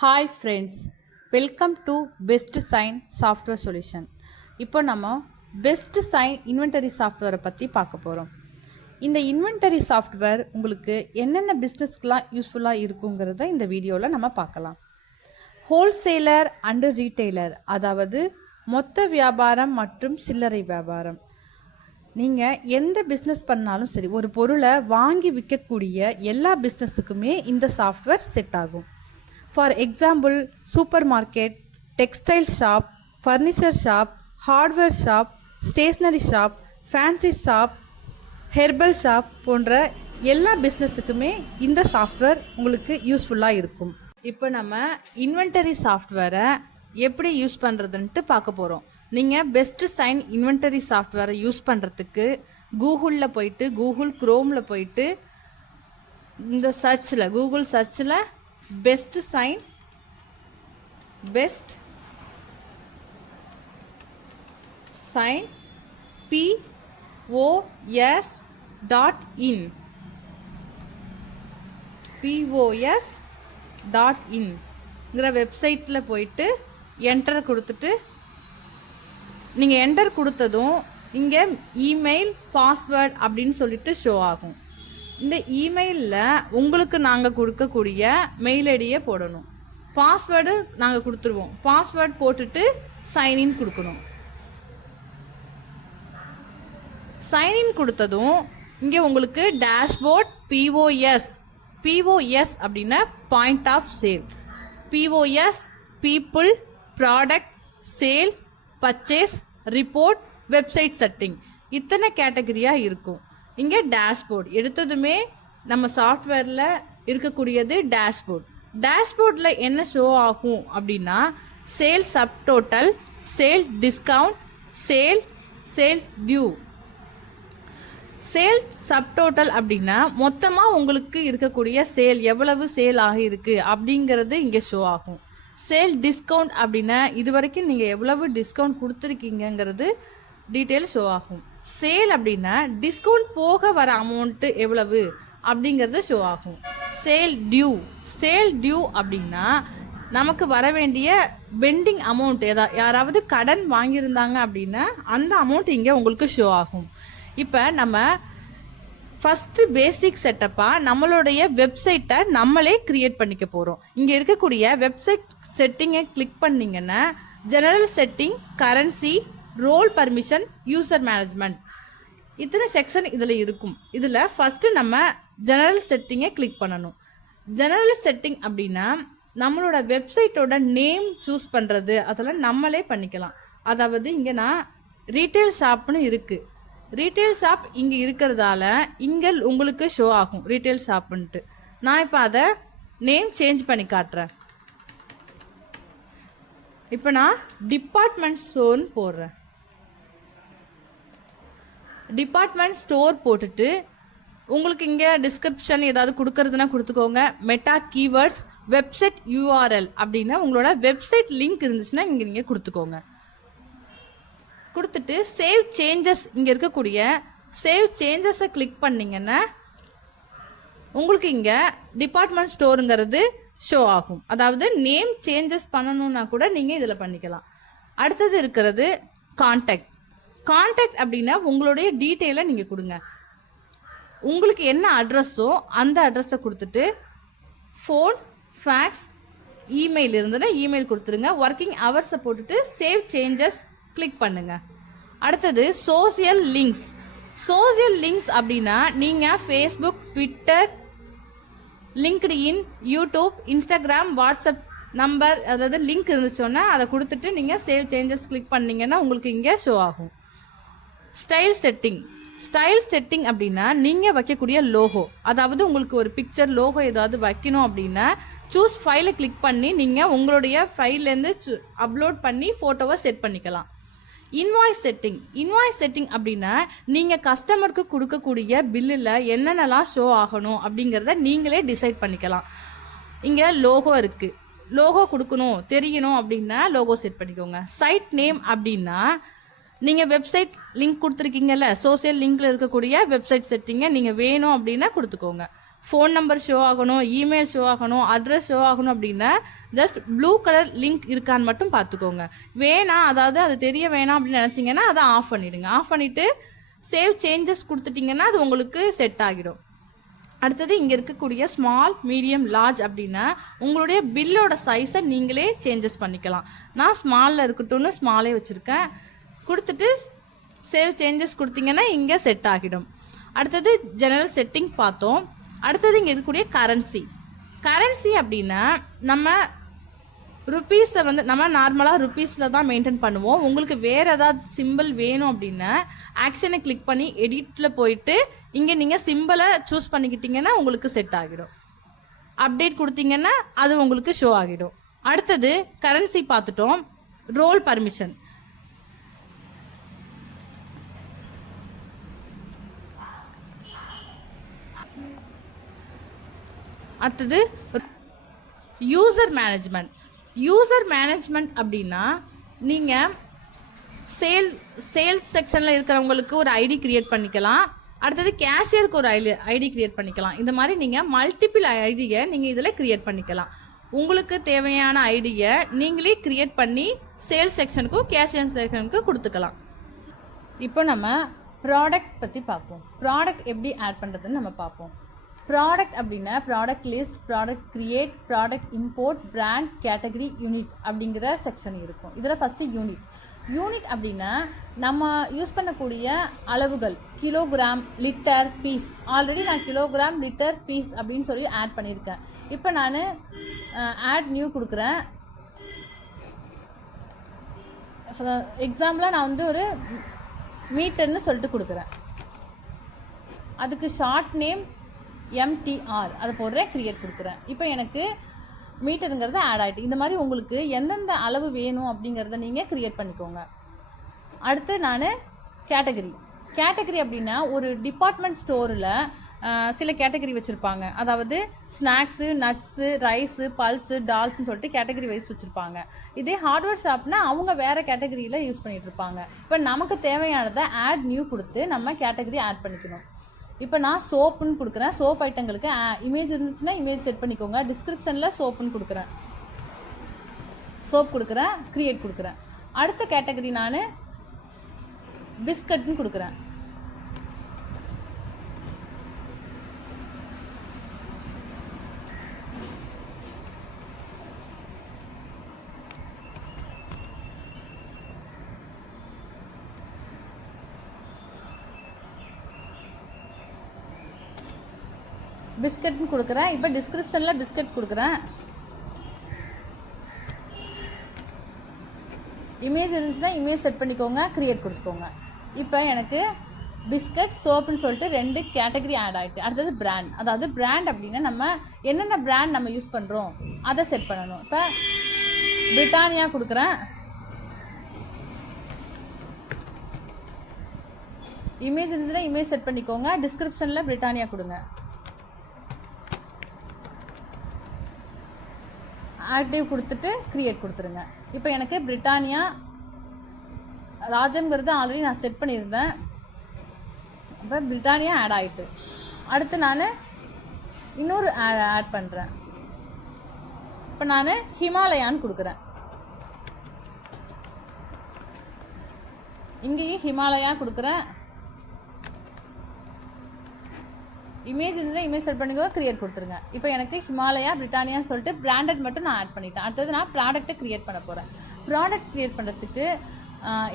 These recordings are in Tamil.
Hi friends, welcome to Best Sign software solution. இப்போ நம்ம பெஸ்ட் சைன் இன்வென்டரி சாஃப்ட்வேரை பற்றி பார்க்க போகிறோம். இந்த இன்வென்டரி சாஃப்ட்வேர் உங்களுக்கு என்னென்ன பிஸ்னஸ்க்கெலாம் யூஸ்ஃபுல்லாக இருக்குங்கிறத இந்த வீடியோவில் நம்ம பார்க்கலாம். ஹோல்சேலர் அண்டு ரீட்டெய்லர், அதாவது மொத்த வியாபாரம் மற்றும் சில்லறை வியாபாரம். நீங்கள் எந்த பிஸ்னஸ் பண்ணாலும் சரி, ஒரு பொருளை வாங்கி விற்கக்கூடிய எல்லா பிஸ்னஸுக்குமே இந்த சாஃப்ட்வேர் செட் ஆகும். For example, super market, textile shop, furniture shop, hardware shop, stationery shop, fancy shop, herbal shop போன்ற எல்லா பிஸ்னஸுக்குமே இந்த சாஃப்ட்வேர் உங்களுக்கு யூஸ்ஃபுல்லாக இருக்கும். இப்போ நம்ம இன்வென்டரி சாஃப்ட்வேரை எப்படி யூஸ் பண்ணுறதுன்ட்டு பார்க்க போகிறோம். நீங்கள் பெஸ்ட் சைன் இன்வென்டரி சாஃப்ட்வேரை யூஸ் பண்ணுறதுக்கு கூகுளில் போயிட்டு, கூகுள் குரோமில் போயிட்டு, இந்த சர்ச்சில், கூகுள் சர்ச்சில் Best Sign, Best Sign POS.in POS.inங்கிற வெப்சைட்டில் போயிட்டு என்டர் கொடுத்துட்டு, நீங்கள் என்டர் கொடுத்ததும் இங்கே இமெயில், பாஸ்வேர்ட் அப்படின்னு சொல்லிட்டு ஷோ ஆகும். இந்த இமெயிலில் உங்களுக்கு நாங்கள் கொடுக்கக்கூடிய மெயில் ஐடியை போடணும். பாஸ்வேர்டு நாங்கள் கொடுத்துருவோம். பாஸ்வேர்ட் போட்டுட்டு சைன்இன் கொடுக்கணும். சைன்இன் கொடுத்ததும் இங்கே உங்களுக்கு டேஷ்போர்ட் POS அப்படின்னா point of sale, POS people, product, sale, purchase, report, website setting, இத்தனை கேட்டகரியாக இருக்கும். இங்கே டேஷ்போர்ட் எடுத்ததுமே நம்ம சாஃப்ட்வேரில் இருக்கக்கூடியது டேஷ்போர்ட். டேஷ்போர்டில் என்ன ஷோ ஆகும் அப்படின்னா, sale subtotal, sale discount, sales due. Sale subtotal அப்படின்னா மொத்தமாக உங்களுக்கு இருக்கக்கூடிய சேல் எவ்வளவு சேல் ஆகியிருக்கு அப்படிங்கிறது இங்கே ஷோ ஆகும். சேல் டிஸ்கவுண்ட் அப்படின்னா இது வரைக்கும் நீங்கள் எவ்வளவு டிஸ்கவுண்ட் கொடுத்துருக்கீங்கிறது டீட்டெயில் ஷோ ஆகும். சேல் அப்படின்னா டிஸ்கவுண்ட் போக வர அமௌண்ட்டு எவ்வளவு அப்படிங்கிறது ஷோ ஆகும். சேல் டியூ அப்படின்னா நமக்கு வர வேண்டிய பெண்டிங் அமௌண்ட், யாராவது கடன் வாங்கியிருந்தாங்க அப்படின்னா அந்த அமௌண்ட் இங்கே உங்களுக்கு ஷோ ஆகும். இப்போ நம்ம ஃபஸ்ட்டு பேசிக் செட்டப்பாக நம்மளுடைய வெப்சைட்டை நம்மளே க்ரியேட் பண்ணிக்க போகிறோம். இங்கே இருக்கக்கூடிய வெப்சைட் செட்டிங்கை கிளிக் பண்ணிங்கன்னா general setting, currency, role permission, user management, இத்தனை செக்ஷன் இதில் இருக்கும். இதில் ஃபஸ்ட்டு நம்ம ஜெனரல் செட்டிங்கை கிளிக் பண்ணணும். ஜெனரல் செட்டிங் அப்படின்னா நம்மளோட வெப்சைட்டோட நேம் சூஸ் பண்ணுறது, அதெல்லாம் நம்மளே பண்ணிக்கலாம். அதாவது இங்கே நான் ரீட்டைல் ஷாப்னு இருக்குது. ரீட்டைல் ஷாப் இங்கே இருக்கிறதால இங்கே உங்களுக்கு ஷோ ஆகும் ரீட்டைல் ஷாப்புன்ட்டு. நான் இப்போ அதை நேம் சேஞ்ச் பண்ணி காட்டுறேன். இப்போ நான் டிபார்ட்மெண்ட் ஸ்டோர்னு போடுறேன். டிபார்ட்மெண்ட் ஸ்டோர் போட்டுட்டு உங்களுக்கு இங்கே டிஸ்கிரிப்ஷன் ஏதாவது கொடுக்கறதுனா கொடுத்துக்கோங்க. மெட்டா கீவேர்ட்ஸ், வெப்சைட் URL அப்படின்னா உங்களோட வெப்சைட் லிங்க் இருந்துச்சுன்னா இங்கே நீங்கள் கொடுத்துக்கோங்க. கொடுத்துட்டு சேவ் சேஞ்சஸ், இங்கே இருக்கக்கூடிய சேவ் சேஞ்சஸை கிளிக் பண்ணிங்கன்னா உங்களுக்கு இங்கே டிபார்ட்மெண்ட் ஸ்டோருங்கிறது ஷோ ஆகும். அதாவது நேம் சேஞ்சஸ் பண்ணணுன்னா கூட நீங்கள் இதில் பண்ணிக்கலாம். அடுத்தது இருக்கிறது கான்டாக்ட் அப்படின்னா உங்களுடைய டீட்டெயிலை நீங்கள் கொடுங்க. உங்களுக்கு என்ன அட்ரஸோ அந்த அட்ரஸை கொடுத்துட்டு ஃபோன், ஃபேக்ஸ், இமெயில் இருந்ததுன்னா இமெயில் கொடுத்துருங்க. ஒர்க்கிங் ஹவர்ஸை போட்டுட்டு சேவ் சேஞ்சஸ் கிளிக் பண்ணுங்கள். அடுத்தது சோசியல் லிங்க்ஸ் அப்படின்னா நீங்கள் Facebook, Twitter, LinkedIn, YouTube, Instagram, WhatsApp number, அதாவது லிங்க் இருந்துச்சோன்னா அதை கொடுத்துட்டு நீங்கள் சேவ் சேஞ்சஸ் கிளிக் பண்ணிங்கன்னா உங்களுக்கு இங்கே ஷோ ஆகும். ஸ்டைல் செட்டிங் அப்படின்னா நீங்கள் வைக்கக்கூடிய லோகோ, அதாவது உங்களுக்கு ஒரு பிக்சர், லோகோ ஏதாவது வைக்கணும் அப்படின்னா சூஸ் ஃபைலை கிளிக் பண்ணி நீங்கள் உங்களுடைய ஃபைல்லேருந்து அப்லோட் பண்ணி ஃபோட்டோவை செட் பண்ணிக்கலாம். இன்வாய்ஸ் செட்டிங் அப்படின்னா நீங்கள் கஸ்டமருக்கு கொடுக்கக்கூடிய பில்லில் என்னென்னலாம் ஷோ ஆகணும் அப்படிங்கிறத நீங்களே டிசைட் பண்ணிக்கலாம். இங்கே லோகோ இருக்குது, லோகோ கொடுக்கணும் தெரியணும் அப்படின்னா லோகோ செட் பண்ணிக்கோங்க. சைட் நேம் அப்படின்னா நீங்கள் வெப்சைட் லிங்க் கொடுத்துருக்கீங்கல்ல, சோசியல் லிங்க்கில் இருக்கக்கூடிய வெப்சைட் செட்டிங்கை நீங்கள் வேணும் அப்படின்னா கொடுத்துக்கோங்க. ஃபோன் நம்பர் ஷோ ஆகணும், இமெயில் ஷோ ஆகணும், அட்ரஸ் ஷோ ஆகணும் அப்படின்னா ஜஸ்ட் ப்ளூ கலர் லிங்க் இருக்கான்னு மட்டும் பார்த்துக்கோங்க. வேணாம், அதாவது அது தெரிய வேணாம் அப்படின்னு நினச்சிங்கன்னா அதை ஆஃப் பண்ணிவிடுங்க. ஆஃப் பண்ணிவிட்டு சேவ் சேஞ்சஸ் கொடுத்துட்டிங்கன்னா அது உங்களுக்கு செட் ஆகிடும். அடுத்தது இங்கே இருக்கக்கூடிய ஸ்மால், மீடியம், லார்ஜ் அப்படின்னா உங்களுடைய பில்லோட சைஸை நீங்களே சேஞ்சஸ் பண்ணிக்கலாம். நான் ஸ்மாலில் இருக்கட்டும்னு ஸ்மாலே வச்சுருக்கேன். கொடுத்துட்டு சேவ் சேஞ்சஸ் கொடுத்தீங்கன்னா இங்கே செட் ஆகிடும். அடுத்தது ஜெனரல் செட்டிங் பார்த்தோம். அடுத்தது இங்கே இருக்கக்கூடிய கரன்சி அப்படின்னா நம்ம ருப்பீஸை வந்து நம்ம நார்மலாக ருப்பீஸில் தான் மெயின்டைன் பண்ணுவோம். உங்களுக்கு வேறு ஏதாவது சிம்பிள் வேணும் அப்படின்னா ஆக்ஷனை கிளிக் பண்ணி எடிட்டில் போயிட்டு இங்கே நீங்கள் சிம்பிளை சூஸ் பண்ணிக்கிட்டிங்கன்னா உங்களுக்கு செட் ஆகிடும். அப்டேட் கொடுத்தீங்கன்னா அது உங்களுக்கு ஷோ ஆகிடும். அடுத்தது கரன்சி பார்த்துட்டோம். Role permission. அடுத்தது யூசர் மேனேஜ்மெண்ட் அப்படின்னா நீங்கள் சேல்ஸ் செக்ஷனில் இருக்கிறவங்களுக்கு ஒரு ஐடி கிரியேட் பண்ணிக்கலாம். அடுத்தது கேஷியருக்கு ஒரு ஐடி கிரியேட் பண்ணிக்கலாம். இந்த மாதிரி நீங்கள் மல்டிபிள் ஐடியை நீங்கள் இதில் கிரியேட் பண்ணிக்கலாம். உங்களுக்கு தேவையான ஐடியை நீங்களே கிரியேட் பண்ணி சேல்ஸ் செக்ஷனுக்கும் கேஷியர் செக்ஷனுக்கும் கொடுத்துக்கலாம். இப்போ நம்ம ப்ராடக்ட் பற்றி பார்ப்போம். ப்ராடக்ட் எப்படி ஆட் பண்ணுறதுன்னு நம்ம பார்ப்போம். ப்ராடக்ட் அப்படின்னா product list, product create, product import, brand, category, unit அப்படிங்கிற செக்ஷன் இருக்கும். இதில் ஃபஸ்ட்டு யூனிட் அப்படின்னா நம்ம யூஸ் பண்ணக்கூடிய அளவுகள் கிலோகிராம், லிட்டர், பீஸ். ஆல்ரெடி நான் கிலோகிராம், லிட்டர், பீஸ் அப்படின்னு சொல்லி ஆட் பண்ணியிருக்கேன். இப்போ நான் ஆட் நியூ கொடுக்குறேன். எக்ஸாம்பிளாக நான் வந்து ஒரு மீட்டர்னு சொல்லிட்டு கொடுக்குறேன். அதுக்கு ஷார்ட் நேம் MTR அதை போடுறேன், கிரியேட் கொடுக்குறேன். இப்போ எனக்கு மீட்டருங்கிறது ஆட் ஆகிட்டு. இந்த மாதிரி உங்களுக்கு எந்தெந்த அளவு வேணும் அப்படிங்கிறத நீங்கள் கிரியேட் பண்ணிக்கோங்க. அடுத்து நான் கேட்டகரி அப்படின்னா ஒரு டிபார்ட்மெண்ட் ஸ்டோரில் சில கேட்டகரி வச்சுருப்பாங்க. அதாவது ஸ்நாக்ஸு, நட்ஸு, ரைஸு, பல்ஸு, டால்ஸ்ன்னு சொல்லிட்டு கேட்டகரி வைஸ் வச்சுருப்பாங்க. இதே ஹார்ட்வேர் ஷாப்னா அவங்க வேறு கேட்டகரியில் யூஸ் பண்ணிகிட்டு இருப்பாங்க. இப்போ நமக்கு தேவையானதை ஆட் நியூ கொடுத்து நம்ம கேட்டகரி ஆட் பண்ணிக்கணும். இப்போ நான் சோப்புன்னு கொடுக்குறேன். சோப் ஐட்டங்களுக்கு இமேஜ் இருந்துச்சுன்னா இமேஜ் செட் பண்ணிக்கோங்க. டிஸ்கிரிப்ஷனில் சோப்புன்னு கொடுக்குறேன். சோப் கொடுக்குறேன், கிரியேட் கொடுக்குறேன். அடுத்த கேட்டகரி நான் பிஸ்கட்னு கொடுக்குறேன். பிஸ்கட்னு கொடுக்குறேன். இப்போ டிஸ்கிரிப்ஷனில் பிஸ்கட் கொடுக்குறேன். இமேஜ் இருந்துச்சுன்னா இமேஜ் செட் பண்ணிக்கோங்க, கிரியேட் கொடுத்துக்கோங்க. இப்போ எனக்கு பிஸ்கட், சோப்புன்னு சொல்லிட்டு 2 கேட்டகரி ஆட் ஆகிட்டு. அடுத்தது பிராண்ட். அதாவது பிராண்ட் அப்படின்னா நம்ம என்னென்ன பிராண்ட் நம்ம யூஸ் பண்ணுறோம் அதை செட் பண்ணணும். இப்போ பிரிட்டானியா கொடுக்குறேன். இமேஜ் இருந்துச்சுன்னா இமேஜ் செட் பண்ணிக்கோங்க. டிஸ்கிரிப்ஷனில் பிரிட்டானியா கொடுங்க. ஆக்டிவ் கொடுத்துட்டு கிரியேட் கொடுத்துருங்க. இப்போ எனக்கு பிரிட்டானியா ராஜம்ங்கிறது ஆல்ரெடி நான் செட் பண்ணியிருந்தேன். இப்போ பிரிட்டானியா ஆட் ஆகிட்டு. அடுத்து நான் இன்னொரு ஆட் பண்ணுறேன். இப்போ நான் ஹிமாலயான்னு கொடுக்குறேன். இங்கேயும் ஹிமாலயா கொடுக்குறேன். இமேஜ் இருந்தால் இமேஜ் செட் பண்ணிக்கோ, கிரியேட் கொடுத்துருங்க. இப்போ எனக்கு ஹிமாலயா, பிரிட்டானியான்னு சொல்லிட்டு பிராண்டட் மட்டும் நான் ஆட் பண்ணிட்டேன். அடுத்தது நான் ப்ராடக்ட்டை க்ரியேட் பண்ண போகிறேன். ப்ராடக்ட் க்ரியேட் பண்ணுறதுக்கு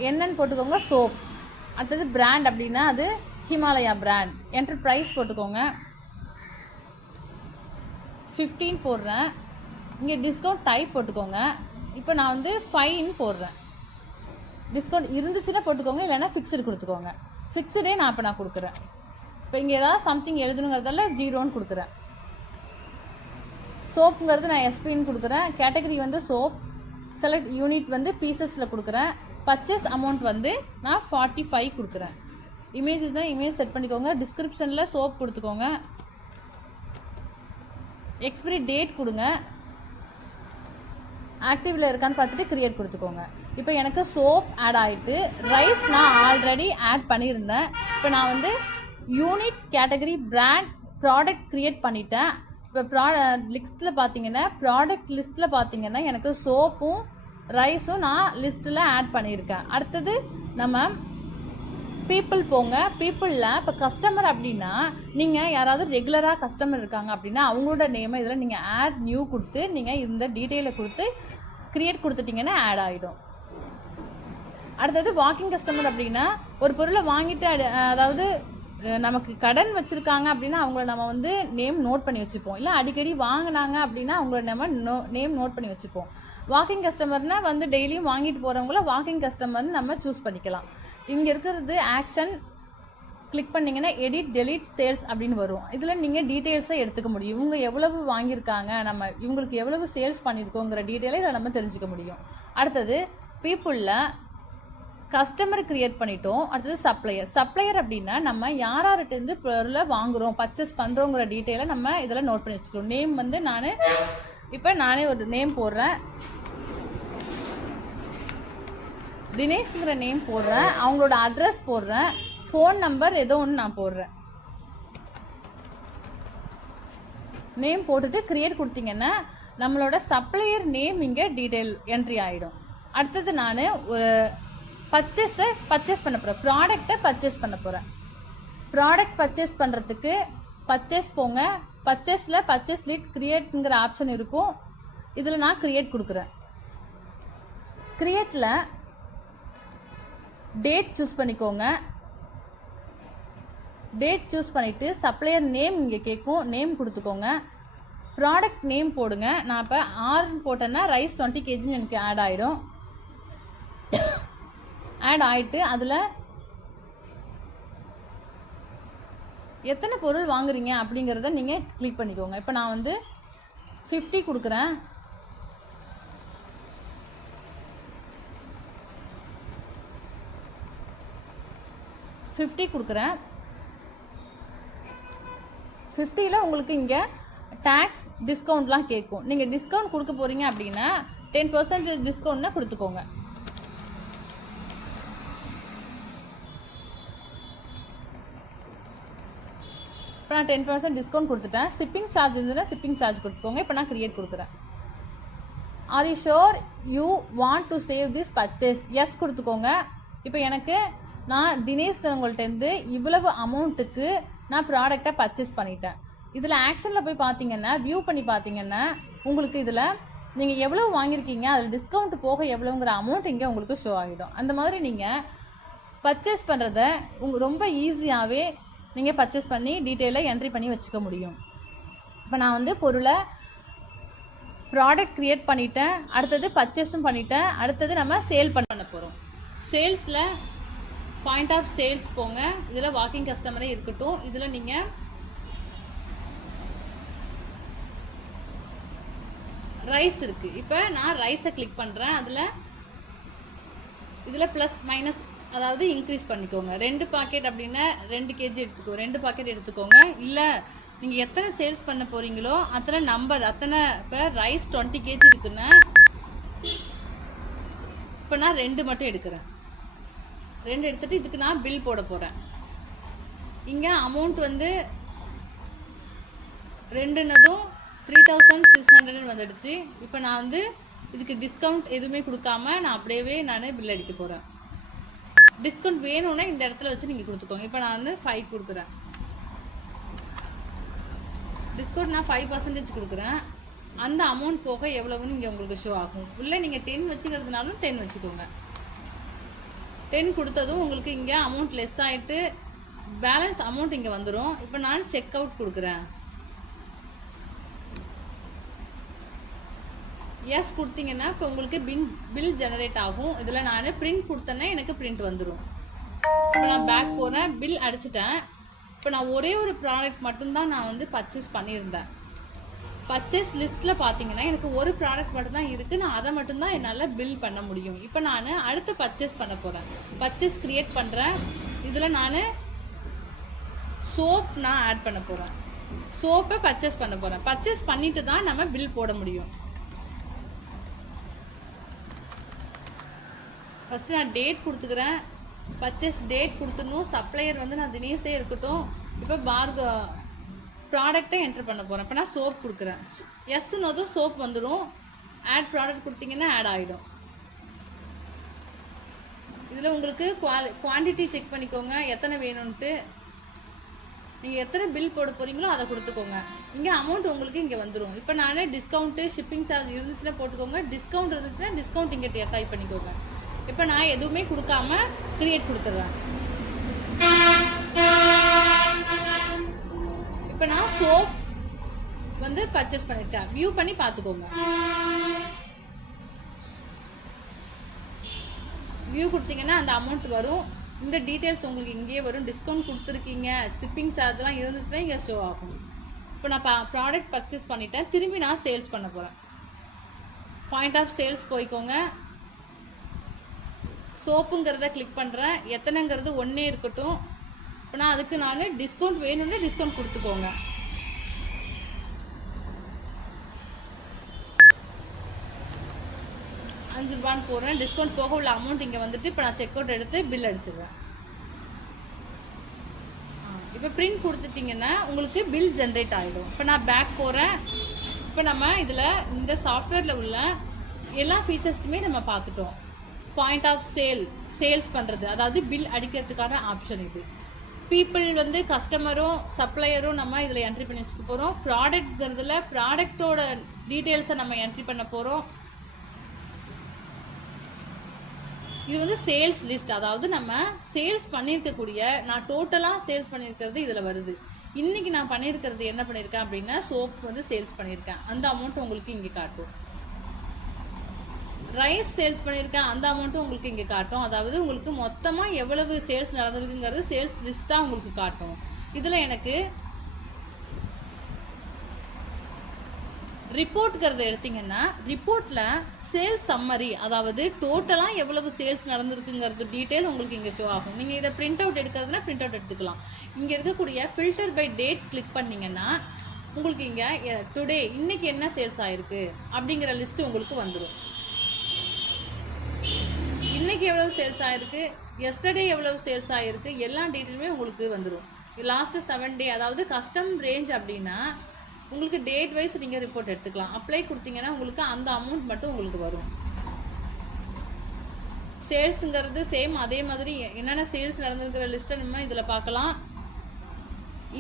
என்னன்னு போட்டுக்கோங்க, சோப். அடுத்தது பிராண்ட் அப்படின்னா அது ஹிமாலயா பிராண்ட். என்ட்ரு ப்ரைஸ் போட்டுக்கோங்க, 15 போடுறேன். இங்கே டிஸ்கவுண்ட் டைப் போட்டுக்கோங்க. இப்போ நான் வந்து 5 போடுறேன். டிஸ்கவுண்ட் இருந்துச்சுன்னா போட்டுக்கோங்க, இல்லைன்னா ஃபிக்ஸ்டு கொடுத்துக்கோங்க. ஃபிக்ஸ்டே நான் இப்போ கொடுக்குறேன். இப்போ இங்கே ஏதாவது சம்திங் எழுதணுங்கிறதால 0ன்னு கொடுக்குறேன். சோப்புங்கிறது நான் SPன்னு கொடுக்குறேன். கேட்டகரி வந்து சோப். செலக்ட் யூனிட் வந்து பீசஸில் கொடுக்குறேன். பர்ச்சேஸ் அமௌண்ட் வந்து நான் 45 கொடுக்குறேன். இமேஜ் தான் இமேஜ் செட் பண்ணிக்கோங்க. டிஸ்கிரிப்ஷனில் சோப் கொடுத்துக்கோங்க. எக்ஸ்பிரி டேட் கொடுங்க. ஆக்டிவில் இருக்கான்னு பார்த்துட்டு கிரியேட் கொடுத்துக்கோங்க. இப்போ எனக்கு சோப் ஆட் ஆகிட்டு. ரைஸ் நான் ஆல்ரெடி ஆட் பண்ணியிருந்தேன். இப்போ நான் வந்து unit, category, brand, product create பண்ணிட்டேன். இப்போ ப்ராடக்ட் லிஸ்ட்டில் பார்த்தீங்கன்னா எனக்கு சோப்பும் ரைஸும் நான் லிஸ்ட்டில் ஆட் பண்ணியிருக்கேன். அடுத்தது நம்ம பீப்புள் போங்க. பீப்புளில் இப்போ கஸ்டமர் அப்படின்னா நீங்கள் யாராவது ரெகுலராக கஸ்டமர் இருக்காங்க அப்படின்னா அவங்களோட நேமை இதில் நீங்கள் ஆட் நியூ கொடுத்து நீங்கள் இந்த டீட்டெயிலை கொடுத்து க்ரியேட் கொடுத்துட்டிங்கன்னா ஆட் ஆகிடும். அடுத்தது வாக்கிங் கஸ்டமர் அப்படின்னா ஒரு பொருளை வாங்கிட்டு அதாவது நமக்கு கடன் வச்சுருக்காங்க அப்படின்னா அவங்கள நம்ம வந்து நேம் நோட் பண்ணி வச்சுப்போம். இல்லை அடிக்கடி வாங்கினாங்க அப்படின்னா அவங்கள நம்ம நேம் நோட் பண்ணி வச்சுப்போம். வாக்கிங் கஸ்டமர்னால் வந்து டெய்லியும் வாங்கிட்டு போகிறவங்கள வாக்கிங் கஸ்டமர்னு நம்ம சூஸ் பண்ணிக்கலாம். இங்கே இருக்கிறது ஆக்ஷன் கிளிக் பண்ணிங்கன்னா எடிட் டெலிட் சேல்ஸ் அப்படின்னு வரும். இதில் நீங்கள் டீட்டெயில்ஸை எடுத்துக்க முடியும். இவங்க எவ்வளவு வாங்கியிருக்காங்க, நம்ம இவங்களுக்கு எவ்வளவு சேல்ஸ் பண்ணியிருக்கோங்கிற டீட்டெயிலை இதை நம்ம தெரிஞ்சுக்க முடியும். அடுத்தது பீப்புளில் கஸ்டமர் க்ரியேட் பண்ணிட்டோம். அடுத்தது சப்ளையர் அப்படின்னா நம்ம யார்கிட்டேருந்து பொருளை வாங்குகிறோம் பர்ச்சேஸ் பண்ணுறோங்கிற டீட்டெயிலை நம்ம இதில் நோட் பண்ணி வச்சுக்கிறோம். நேம் வந்து நானே ஒரு நேம் போடுறேன், தினேஷ்ங்கிற நேம் போடுறேன், அவங்களோட அட்ரஸ் போடுறேன், ஃபோன் நம்பர் ஏதோ ஒன்று நான் போடுறேன். நேம் போட்டுட்டு க்ரியேட் கொடுத்தீங்கன்னா நம்மளோட சப்ளையர் நேம் இங்கே டீட்டெயில் என்ட்ரி ஆகிடும். அடுத்தது நான் ஒரு பர்ச்சேஸ் பண்ண போகிறேன், ப்ராடக்டை பர்ச்சேஸ் பண்ண போகிறேன். ப்ராடக்ட் பர்ச்சேஸ் பண்ணுறதுக்கு பர்ச்சேஸ் போங்க. பர்ச்சேஸில் பர்ச்சேஸ் லீட் க்ரியேட்டுங்கிற ஆப்ஷன் இருக்கும். இதில் நான் க்ரியேட் கொடுக்குறேன். க்ரியேட்டில் டேட் சூஸ் பண்ணிக்கோங்க. டேட் சூஸ் பண்ணிவிட்டு சப்ளையர் நேம் இங்கே கேட்கும், நேம் கொடுத்துக்கோங்க. ப்ராடக்ட் நேம் போடுங்க. நான் இப்போ 6 போட்டேன்னா ரைஸ் 20 kg எனக்கு ஆட் ஆகிடும். ஆட் ஆகிட்டு அதில் எத்தனை பொருள் வாங்குறீங்க அப்படிங்கிறத நீங்கள் கிளிக் பண்ணிக்கோங்க. இப்போ நான் வந்து 50 கொடுக்குறேன். கொடுக்குறேன். 50ல் உங்களுக்கு இங்கே டேக்ஸ் டிஸ்கவுண்ட்லாம் கேட்கும். நீங்கள் டிஸ்கவுண்ட் கொடுக்க போகிறீங்க அப்படின்னா 10% டிஸ்கவுண்ட்னா கொடுத்துக்கோங்க. இப்போ நான் 10% டிஸ்கவுண்ட் கொடுத்துட்டேன். ஷிப்பிங் சார்ஜ் இருந்ததுன்னா ஷிப்பிங் சார்ஜ் கொடுத்துக்கோங்க. இப்போ நான் க்ரியேட் கொடுக்குறேன். Are you sure you want to save this purchase? Yes கொடுத்துக்கோங்க. இப்போ எனக்கு நான் தினேஷ்கிறவங்கள்ட்டேருந்து இவ்வளவு அமௌண்ட்டுக்கு நான் ப்ராடக்டை பர்ச்சேஸ் பண்ணிட்டேன். இதில் ஆக்ஷனில் போய் பார்த்தீங்கன்னா வியூ பண்ணி பார்த்தீங்கன்னா உங்களுக்கு இதில் நீங்கள் எவ்வளோ வாங்கியிருக்கீங்க, அதில் டிஸ்கவுண்ட் போக எவ்வளோங்கிற அமௌண்ட் இங்கே உங்களுக்கு ஷோ ஆகிடும். அந்த மாதிரி நீங்கள் பர்ச்சேஸ் பண்ணுறத ரொம்ப ஈஸியாகவே நீங்கள் பர்ச்சேஸ் பண்ணி டீட்டெயிலாக என்ட்ரி பண்ணி வச்சுக்க முடியும். இப்போ நான் வந்து ப்ராடக்ட் க்ரியேட் பண்ணிட்டேன். அடுத்தது பர்ச்சேஸும் பண்ணிட்டேன். அடுத்தது நம்ம சேல் பண்ண போகிறோம். சேல்ஸில் பாயிண்ட் ஆஃப் சேல்ஸ் போங்க. இதில் வாக்கிங் கஸ்டமரே இருக்கட்டும். இதில் நீங்கள் ரைஸ் இருக்குது. இப்போ நான் ரைஸை கிளிக் பண்ணுறேன். இதில் ப்ளஸ் மைனஸ் அதாவது இன்க்ரீஸ் பண்ணிக்கோங்க. 2 பாக்கெட் அப்படின்னா 2 kg எடுத்துக்கோ, 2 பாக்கெட் எடுத்துக்கோங்க. இல்லை நீங்கள் எத்தனை சேல்ஸ் பண்ண போகிறீங்களோ அத்தனை இப்போ ரைஸ் 20 kg இருக்குன்னா இப்போ நான் 2 மட்டும் எடுக்கிறேன். 2 எடுத்துகிட்டு இதுக்கு நான் பில் போட போகிறேன். இங்கே அமௌண்ட் வந்து 2னதும் 3600 வந்துடுச்சு. இப்போ நான் வந்து இதுக்கு டிஸ்கவுண்ட் எதுவுமே கொடுக்காம நான் அப்படியே பில் அடிக்க போகிறேன். டிஸ்கவுண்ட் வேணும்னா இந்த இடத்துல வச்சு நீங்கள் கொடுத்துக்கோங்க. இப்போ நான் வந்து 5 கொடுக்குறேன். டிஸ்கவுண்ட் நான் 5% கொடுக்குறேன். அந்த அமௌண்ட் போக எவ்வளவுன்னு இங்கே உங்களுக்கு ஷோ ஆகும். இல்லை நீங்கள் 10 வச்சுக்கிறதுனாலும் 10 வச்சுக்கோங்க. 10 கொடுத்ததும் உங்களுக்கு இங்கே அமௌண்ட் லெஸ் ஆகிட்டு பேலன்ஸ் அமௌண்ட் இங்கே வந்துடும். இப்போ நான் செக் அவுட் கொடுக்குறேன். எஸ் கொடுத்தீங்கன்னா இப்போ உங்களுக்கு பில் ஜெனரேட் ஆகும். இதில் நான் பிரிண்ட் கொடுத்தேன்னா எனக்கு பிரிண்ட் வந்துடும். இப்போ நான் பேக் போகிறேன், பில் அடிச்சிட்டேன். இப்போ நான் ஒரே ஒரு ப்ராடக்ட் மட்டும்தான் நான் வந்து பர்ச்சேஸ் பண்ணியிருந்தேன். பர்ச்சேஸ் லிஸ்ட்டில் பார்த்தீங்கன்னா எனக்கு ஒரு ப்ராடக்ட் மட்டும்தான் இருக்குது. நான் அதை மட்டும்தான் என்னால் பில் பண்ண முடியும். இப்போ நான் அடுத்து பர்ச்சேஸ் பண்ண போகிறேன். பர்ச்சேஸ் க்ரியேட் பண்ணுறேன். இதில் நான் சோப் ஆட் பண்ண போகிறேன். சோப்பை பர்ச்சேஸ் பண்ண போகிறேன். பர்ச்சேஸ் பண்ணிட்டு தான் நம்ம பில் போட முடியும். ஃபஸ்ட்டு நான் டேட் கொடுத்துக்கிறேன். பர்ச்சேஸ் டேட் கொடுத்துடணும். சப்ளையர் வந்து நான் தினேஷே இருக்கட்டும். இப்போ ப்ராடக்ட்டை என்ட்ரு பண்ண போகிறேன். இப்போ நான் சோப் கொடுக்குறேன். எஸ்ன்னதும் சோப் வந்துடும். ஆட் ப்ராடக்ட் கொடுத்தீங்கன்னா ஆட் ஆகிடும். இதில் உங்களுக்கு குவான்டிட்டி செக் பண்ணிக்கோங்க, எத்தனை வேணும்ன்ட்டு. நீங்கள் எத்தனை பில் போட போகிறீங்களோ அதை கொடுத்துக்கோங்க. இங்கே அமௌண்ட் உங்களுக்கு இங்கே வந்துடும். இப்போ நானே டிஸ்கவுண்ட்டு ஷிப்பிங் சார்ஜ் இருந்துச்சுன்னா போட்டுக்கோங்க, டிஸ்கவுண்ட் இருந்துச்சுன்னா டிஸ்கவுண்ட் இங்கே டைப் பண்ணிக்கோங்க. இப்போ நான் எதுவுமே கொடுக்காம கிரியேட் கொடுத்துட்றேன். இப்போ நான் சோப் வந்து பர்ச்சேஸ் பண்ணியிருக்கேன். வியூ பண்ணி பார்த்துக்கோங்க. வியூ கொடுத்தீங்கன்னா அந்த அமௌண்ட் வரும். இந்த டீட்டெயில்ஸ் உங்களுக்கு இங்கேயே வரும். டிஸ்கவுண்ட் கொடுத்துருக்கீங்க, ஷிப்பிங் சார்ஜ்லாம் இருந்துச்சுன்னா இங்கே ஷோ ஆகும். இப்போ நான் ப்ராடக்ட் பர்ச்சேஸ் பண்ணிட்டேன். திரும்பி நான் சேல்ஸ் பண்ண போகிறேன். பாயிண்ட் ஆஃப் சேல்ஸ் போய்க்கோங்க. சோப்புங்கிறத கிளிக் பண்ணுறேன். எத்தனைங்கிறது ஒன்றே இருக்கட்டும். இப்போ நான் அதுக்கு டிஸ்கவுண்ட் வேணும்னா டிஸ்கவுண்ட் கொடுத்துக்கோங்க. ₹5 போடுறேன். டிஸ்கவுண்ட் போக உள்ள அமௌண்ட் இங்கே வந்துட்டு இப்போ நான் செக் அவுட் எடுத்து பில் அடிச்சிடுறேன். இப்போ பிரிண்ட் கொடுத்துட்டிங்கன்னா உங்களுக்கு பில் ஜென்ரேட் ஆகிடும். இப்போ நான் பேக் போகிறேன். இப்போ நம்ம இதில் இந்த சாஃப்ட்வேரில் உள்ள எல்லா ஃபீச்சர்ஸுமே நம்ம பார்த்துட்டோம். பாயிண்ட் ஆஃப் சேல்ஸ் பண்ணுறது, அதாவது பில் அடிக்கிறதுக்கான ஆப்ஷன் இது. பீப்புள் வந்து கஸ்டமரும் சப்ளையரும் நம்ம இதில் என்ட்ரி பண்ணி வச்சுக்க போகிறோம். ப்ராடக்ட்ங்கிறதுல ப்ராடக்டோட டீட்டெயில்ஸை நம்ம என்ட்ரி பண்ண போகிறோம். இது வந்து சேல்ஸ் லிஸ்ட், அதாவது நம்ம சேல்ஸ் பண்ணியிருக்கக்கூடிய, நான் டோட்டலாக சேல்ஸ் பண்ணியிருக்கிறது இதில் வருது. இன்றைக்கி நான் பண்ணியிருக்கிறது என்ன பண்ணியிருக்கேன் அப்படின்னா சோப் வந்து சேல்ஸ் பண்ணியிருக்கேன். அந்த அமௌண்ட் உங்களுக்கு இங்கே காட்டும். ரைஸ் சேல்ஸ் பண்ணியிருக்கேன், அந்த அமௌண்ட்டும் உங்களுக்கு இங்கே காட்டும். அதாவது உங்களுக்கு மொத்தமாக எவ்வளவு சேல்ஸ் நடந்திருக்குங்கிறது சேல்ஸ் லிஸ்ட்டாக உங்களுக்கு காட்டும். இதில் எனக்கு ரிப்போர்ட்ங்கிறத எடுத்திங்கன்னா ரிப்போர்ட்டில் சேல்ஸ் சம்மரி, அதாவது டோட்டலாக எவ்வளவு சேல்ஸ் நடந்திருக்குங்கிறது டீட்டெயில் உங்களுக்கு இங்கே ஷோ ஆகும். நீங்கள் இதை பிரிண்ட் அவுட் எடுக்கிறதுனா பிரிண்ட் அவுட் எடுத்துக்கலாம். இங்கே இருக்கக்கூடிய ஃபில்டர் பை டேட் கிளிக் பண்ணிங்கன்னா உங்களுக்கு இங்கே டுடே இன்னைக்கு என்ன சேல்ஸ் ஆகிருக்கு அப்படிங்கிற லிஸ்ட்டு உங்களுக்கு வந்துடும். இன்றைக்கி எவ்வளவு சேல்ஸ் ஆகிருக்கு, எஸ்டர்டே எவ்வளவு சேல்ஸ் ஆகிருக்கு, எல்லா டீட்டெயிலுமே உங்களுக்கு வந்துடும். லாஸ்ட்டு 7 டே, அதாவது கஸ்டம் ரேஞ்ச் அப்படின்னா உங்களுக்கு டேட் வைஸ் நீங்கள் ரிப்போர்ட் எடுத்துக்கலாம். அப்ளை கொடுத்தீங்கன்னா உங்களுக்கு அந்த அமௌண்ட் மட்டும் உங்களுக்கு வரும். சேல்ஸுங்கிறது சேம் அதே மாதிரி என்னென்ன சேல்ஸ் நடந்திருக்கிற லிஸ்ட்டை நம்ம இதில் பார்க்கலாம்.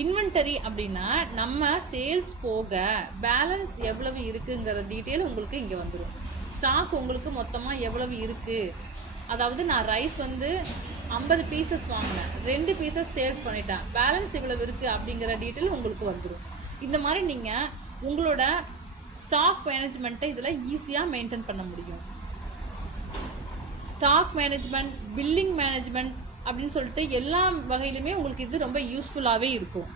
இன்வென்டரி அப்படின்னா நம்ம சேல்ஸ் போக பேலன்ஸ் எவ்வளவு இருக்குங்கிற டீட்டெயில் உங்களுக்கு இங்கே வந்துடும். ஸ்டாக் உங்களுக்கு மொத்தமாக எவ்வளவு இருக்குது, அதாவது நான் ரைஸ் வந்து 50 பீசஸ் வாங்கினேன், 2 பீசஸ் சேல்ஸ் பண்ணிட்டேன், பேலன்ஸ் இவ்வளவு இருக்குது அப்படிங்கிற டீட்டெயில் உங்களுக்கு வந்துடும். இந்த மாதிரி நீங்கள் உங்களோட ஸ்டாக் மேனேஜ்மெண்ட்டை இதில் ஈஸியாக மெயின்டைன் பண்ண முடியும். ஸ்டாக் மேனேஜ்மெண்ட், பில்லிங் மேனேஜ்மெண்ட் அப்படின்னு சொல்லிட்டு எல்லா வகையிலுமே உங்களுக்கு இது ரொம்ப யூஸ்ஃபுல்லாகவே இருக்கும்.